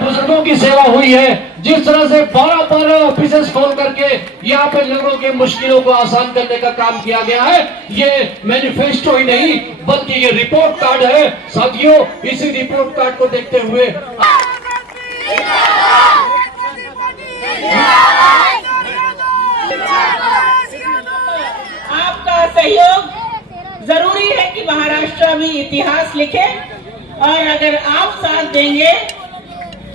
बुजुर्गों की सेवा हुई है। जिस तरह से 12 ऑफिसेस खोल करके यहाँ पे लोगों के मुश्किलों को आसान करने का काम किया गया है, ये मैनिफेस्टो ही नहीं बल्कि ये रिपोर्ट कार्ड है। साथियों, इसी रिपोर्ट कार्ड को देखते हुए आपका सहयोग जरूरी है कि महाराष्ट्र में इतिहास लिखे, और अगर आप साथ देंगे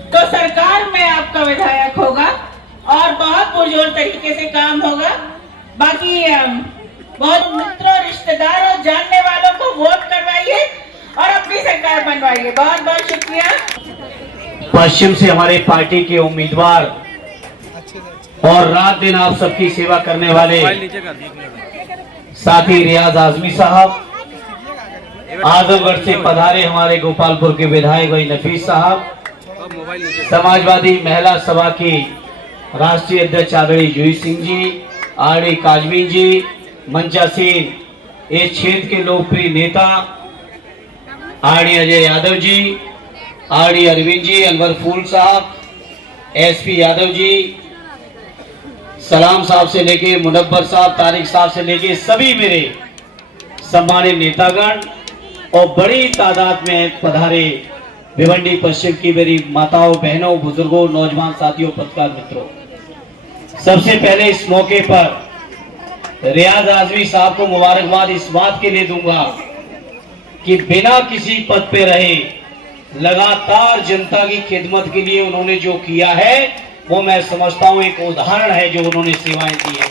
तो सरकार में आपका विधायक होगा और बहुत पुरजोर तरीके से काम होगा। बाकी बहुत मित्रों, रिश्तेदारों, जानने वालों को वोट करवाइए और अपनी सरकार बनवाइए। बहुत बहुत शुक्रिया। पश्चिम से हमारे पार्टी के उम्मीदवार और रात दिन आप सबकी सेवा करने वाले साथी रियाज आजमी साहब, आजमगढ़ से पधारे हमारे गोपालपुर के विधायक भाई नफीस साहब, समाजवादी महिला सभा की राष्ट्रीय अध्यक्ष आदरणीय जूही सिंह जी, आरडी काजमी जी, मंचा सिंह, इस क्षेत्र के लोकप्रिय नेता आरडी अजय यादव जी, आरडी अरविंद जी, अनवर फूल साहब, एसपी यादव जी, सलाम साहब से लेके मुनव्वर साहब, तारिक साहब से लेके सभी मेरे सम्मानित नेतागण और बड़ी तादाद में पधारे भिवंडी पश्चिम की मेरी माताओं, बहनों, बुजुर्गों, नौजवान साथियों, पत्रकार मित्रों, सबसे पहले इस मौके पर रियाज आजमी साहब को मुबारकबाद इस बात के लिए दूंगा कि बिना किसी पद पे रहे लगातार जनता की खिदमत के लिए उन्होंने जो किया है वो मैं समझता हूं एक उदाहरण है जो उन्होंने सेवाएं दी है।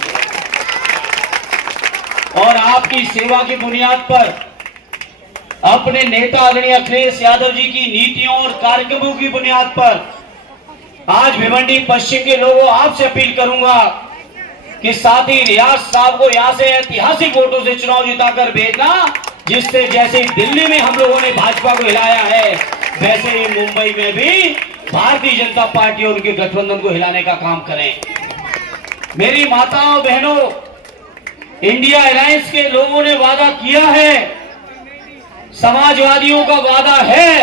और आपकी सेवा की बुनियाद पर अपने नेता आदरणीय अखिलेश यादव जी की नीतियों और कार्यक्रमों की बुनियाद पर आज भिवंडी पश्चिम के लोगों आपसे अपील करूंगा कि साथी रियाज साहब को यहां से ऐतिहासिक वोटों से चुनाव जिताकर भेजना, जिससे जैसे दिल्ली में हम लोगों ने भाजपा को हिलाया है वैसे ही मुंबई में भी भारतीय जनता पार्टी और उनके गठबंधन को हिलाने का काम करें। मेरी माताओं, बहनों, इंडिया अलायंस के लोगों ने वादा किया है, समाजवादियों का वादा है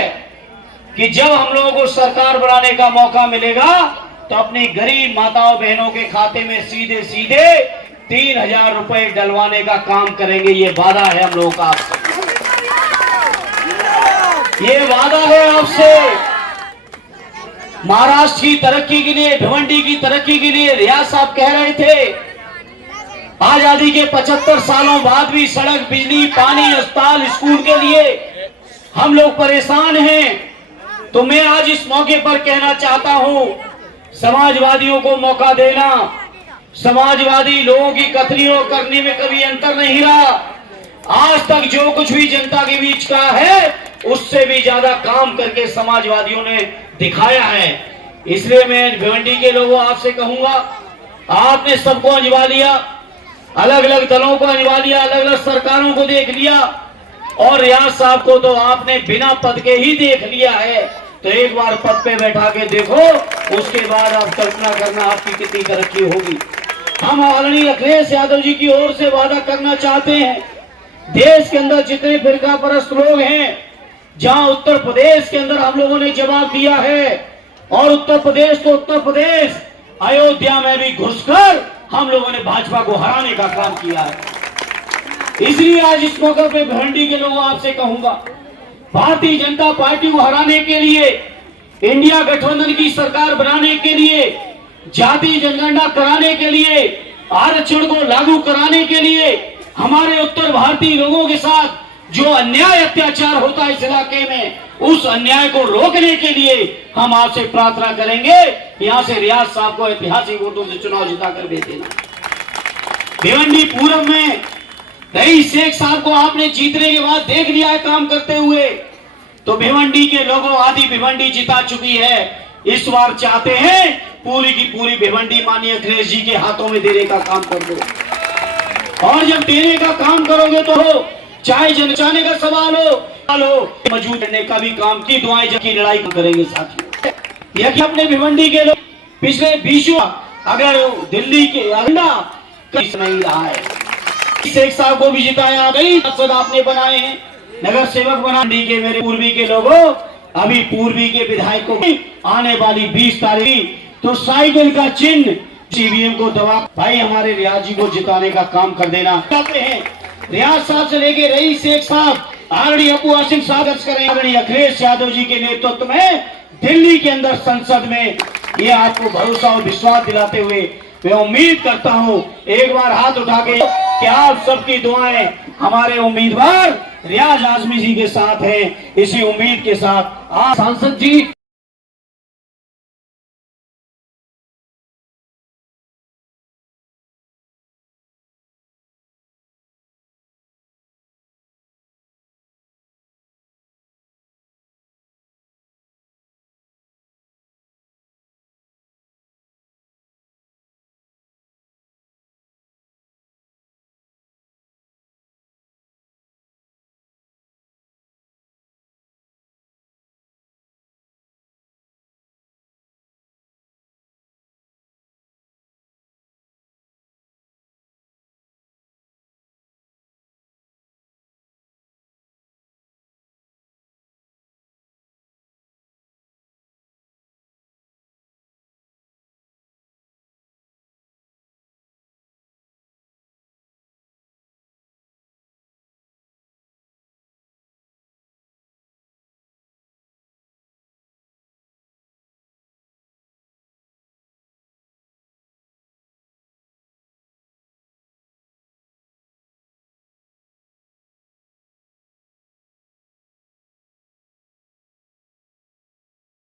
कि जब हम लोगों को सरकार बनाने का मौका मिलेगा तो अपनी गरीब माताओं बहनों के खाते में सीधे सीधे 3000 रुपए डलवाने का काम करेंगे। ये वादा है हम लोगों का आपसे, ये वादा है आपसे। महाराष्ट्र की तरक्की के लिए, भिवंडी की तरक्की के लिए रियाज साहब कह रहे थे आजादी के 75 सालों बाद भी सड़क, बिजली, पानी, अस्पताल, स्कूल के लिए हम लोग परेशान हैं। तो मैं आज इस मौके पर कहना चाहता हूं, समाजवादियों को मौका देना। समाजवादी लोगों की कथनियों करने में कभी अंतर नहीं रहा। आज तक जो कुछ भी जनता के बीच का है उससे भी ज्यादा काम करके समाजवादियों ने दिखाया है। इसलिए मैं भिवंडी के लोगों आपसे कहूंगा, आपने सबको अंजवा लिया, अलग अलग दलों को अंजवा लिया, अलग अलग सरकारों को देख लिया, और रियाज साहब को तो आपने बिना पद के ही देख लिया है। तो एक बार पद पे बैठा के देखो, उसके बाद आप कल्पना करना आपकी कितनी तरक्की होगी। हम आदरणीय अखिलेश यादव जी की ओर से वादा करना चाहते हैं, देश के अंदर जितने फिरका परस्त लोग हैं, जहां उत्तर प्रदेश के अंदर हम लोगों ने जवाब दिया है, और उत्तर प्रदेश तो उत्तर प्रदेश, अयोध्या में भी घुसकर हम लोगों ने भाजपा को हराने का काम किया है। इसलिए आज इस मौके पे भिवंडी के लोगों आपसे कहूंगा, भारतीय जनता पार्टी को हराने के लिए, इंडिया गठबंधन की सरकार बनाने के लिए, जाति जनगणना कराने के लिए, आरक्षण को लागू कराने के लिए, हमारे उत्तर भारतीय लोगों के साथ जो अन्याय अत्याचार होता है इस इलाके में, उस अन्याय को रोकने के लिए हम आपसे प्रार्थना करेंगे, यहां से रियाज साहब को ऐतिहासिक वोटों से चुनाव जिताकर भेज देना। भिवंडी पूरब में रईस शेख साहब को आपने जीतने के बाद देख लिया है काम करते हुए, तो भिवंडी के लोगों आधी भिवंडी जिता चुकी है। इस बार चाहते हैं पूरी की पूरी भिवंडी माननीय अखिलेश जी के हाथों में देने का काम कर दो, और जब देने का काम करोगे तो हो, चाहे जनचाने का सवाल हो मौजूद करने का भी काम की दुआएं की लड़ाई करेंगे साथियों। यह अपने भिवंडी के लोग पिछले 20 अगर दिल्ली के अगला नहीं रहा है, शेख साहब को भी जिताया, कई सांसद आपने बनाए हैं, नगर सेवक बनाने के मेरे पूर्वी के लोगों, अभी पूर्वी के विधायकों की आने वाली 20 तारीख तो साइकिल का चिन्ह सीबीएम को दबा भाई हमारे रियाज जी को जिताने का काम कर देना चाहते हैं। रियाज साहब से लेके रईस शेख साहब, आरडी अपू आसिम साहब करें, आरडी अखिलेश यादव जी के नेतृत्व में दिल्ली के अंदर संसद में ये आपको भरोसा और विश्वास दिलाते हुए मैं उम्मीद करता हूं, एक बार हाथ उठा के कि आप सबकी दुआएं हमारे उम्मीदवार रियाज आजमी जी के साथ हैं। इसी उम्मीद के साथ सांसद जी